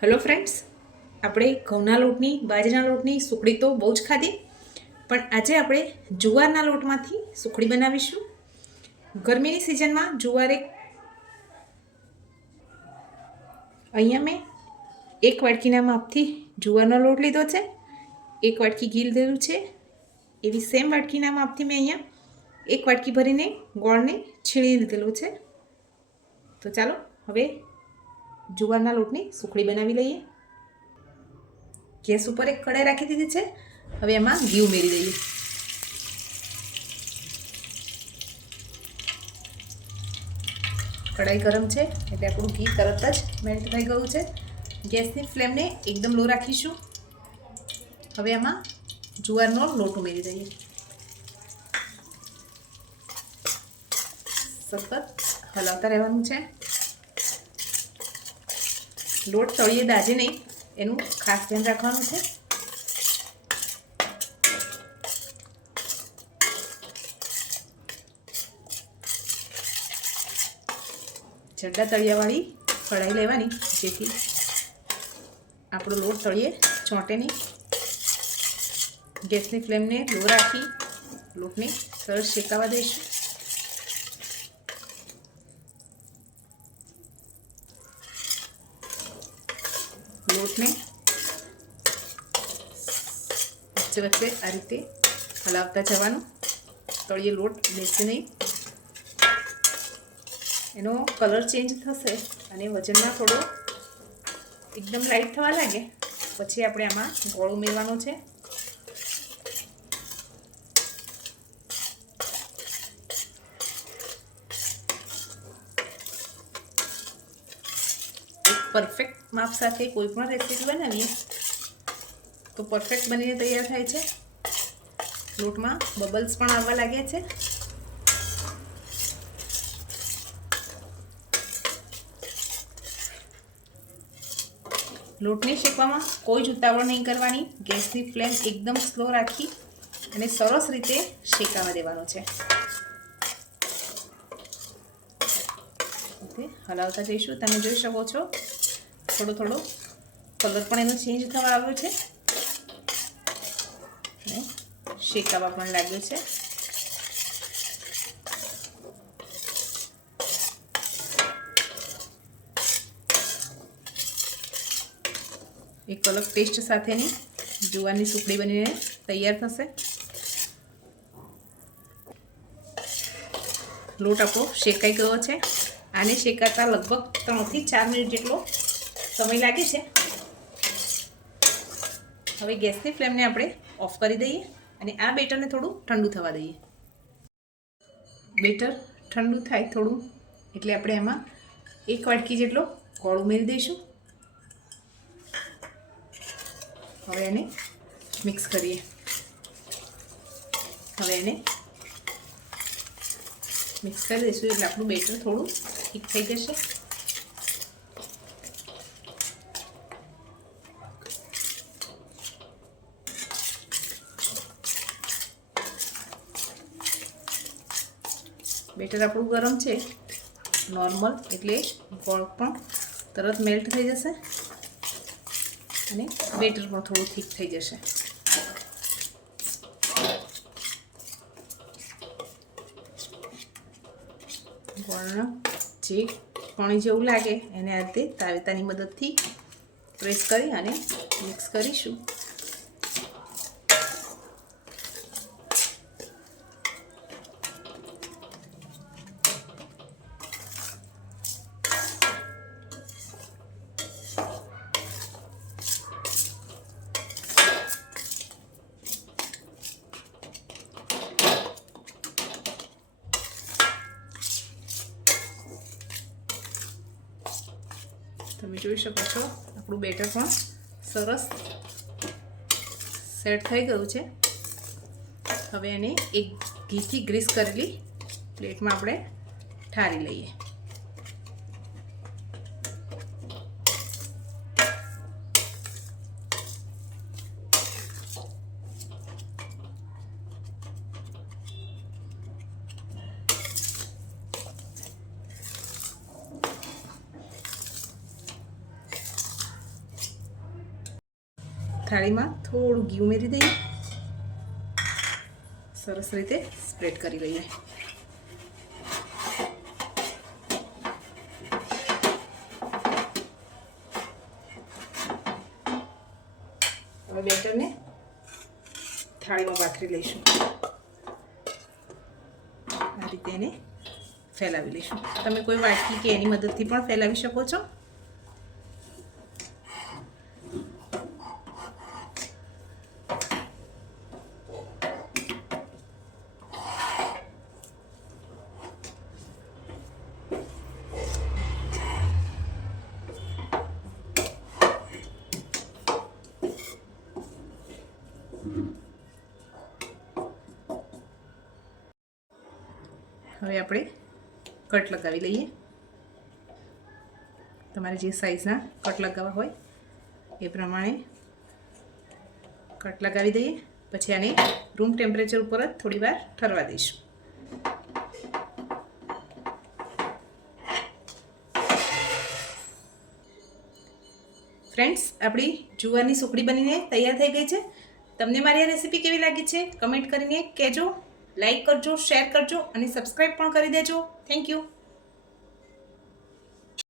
Hello friends, આપણે ઘઉંના લોટની બાજરાના લોટની સુખડી તો બહુ જ ખાધી, પણ આજે આપણે જુવારના લોટમાંથી સુખડી બનાવીશું. ગરમીની સિઝનમાં અહીંયા મેં 1 વાટકીના માપથી જુવારનો લોટ લીધો છે, 1 વાટકી ઘી લીધેલું છે. એવી સેમ વાટકીના માપથી મેં અહીંયા 1 વાટકી ભરીને ગોળને છીણી લીધેલું છે. તો ચાલો હવે જુવારના લોટની સુખડી બનાવી લઈએ. ગેસ ઉપર એક કઢાઈ રાખી દીધી છે. હવે એમાં ઘી ઉમેરી દઈએ. કઢાઈ ગરમ છે એટલે આપણું ઘી તરત જ મેલ્ટ થઈ ગયું છે. ગેસની ફ્લેમને એકદમ લો રાખીશું. હવે એમાં જુવારનો લોટ ઉમેરી દઈએ. સતત હલાવતા રહેવાનું છે. લોટ તળિયે દાજે નહીં, એનું ખાસ ધ્યાન રાખવાનું છે. જડલા તળિયાવાળી કઢાઈ લેવાની, જેથી આપણો લોટ તળિયે ચોંટે નહીં. ગેસની ફ્લેમને લો રાખી લોટને સરસ શેકાવા દઈશું. લોટને વચ્ચે વચ્ચે આ રીતે હલાવતા જવાનું, તળિયે લોટ બેસે નહીં. એનો કલર ચેન્જ થશે અને વજનમાં થોડો એકદમ લાઇટ થવા લાગે પછી આપણે આમાં ગોળ ઉમેરવાનો છે. એક પરફેક્ટ માપ સાથે કોઈ પણ રેસીપી બનાવીએ તો પરફેક્ટ બનીને તૈયાર થાય છે. લોટમાં બબલ્સ પણ આવવા લાગે છે. લોટને શેકવામાં કોઈ જ ઉતાવળ નહીં કરવાની. ગેસની ફ્લેમ એકદમ સ્લો રાખી અને સરસ રીતે શેકાવા દેવાનો છે. હલાવતા જઈશું. તમે જોઈ શકો છો થોડો થોડો કલર પણ એનો ચેન્જ થવા આવ્યો છે અને શેકાવા પણ લાગ્યો છે. એક અલગ ટેસ્ટ સાથેની જુવારની સુખડી બનીને તૈયાર થશે. લોટ આપણો શેકાઈ ગયો છે. આને શેકાતા લગભગ 3 થી 4 મિનિટ જેટલો સમય લાગે છે. હવે ગેસની ફ્લેમને આપણે ઓફ કરી દઈએ અને આ બેટરને થોડું ઠંડુ થવા દઈએ. બેટર ઠંડુ થાય થોડું એટલે આપણે એમાં 1 વાટકી જેટલો ગોળ ઉમેરી દઈશું. હવે એને મિક્સ કરીએ. હવે એને મિક્સ કરી દઈશું એટલે આપણું બેટર થોડું ઠીક થઈ જશે. બેટર આપણું ગરમ છે નોર્મલ, એટલે ગોળ પણ તરત મેલ્ટ થઈ જશે અને બેટર પણ થોડું ઠીક થઈ જશે. ગોળના જે પાણી જેવું લાગે એને આ રીતે તાવેતાની મદદથી પ્રેસ કરી અને મિક્સ કરીશું. તમે જોઈ શકો છો આપણું બેટર પણ સરસ સેટ થઈ ગયું છે. હવે એને એક ઘીથી ગ્રીસ કરેલી પ્લેટમાં આપણે ઠારી લઈએ. થાળીમાં થોડું ઘી ઉમેરી દઈએ, સરસ રીતે સ્પ્રેડ કરી લઈએ. હવે બેટરને થાળીમાં પાથરી લઈશું. આ રીતે એને ફેલાવી લઈશું. તમે કોઈ વાટકી કે એની મદદથી પણ ફેલાવી શકો છો. હવે આપણે કટ લગાવી લઈએ. તમારે જે સાઈઝના કટ લગાવવા હોય એ પ્રમાણે કટ લગાવી દઈએ. પછી આને રૂમ ટેમ્પરેચર ઉપર જ થોડી વાર ઠરવા દઈશું. ફ્રેન્ડ્સ, આપણી જુવારની સુખડી બનીને તૈયાર થઈ ગઈ છે. તમને મારી આ રેસીપી કેવી લાગી છે કમેન્ટ કરીને કહેજો. લાઈક કરજો, શેર કરજો અને સબસ્ક્રાઈબ પણ કરી દેજો. Thank you.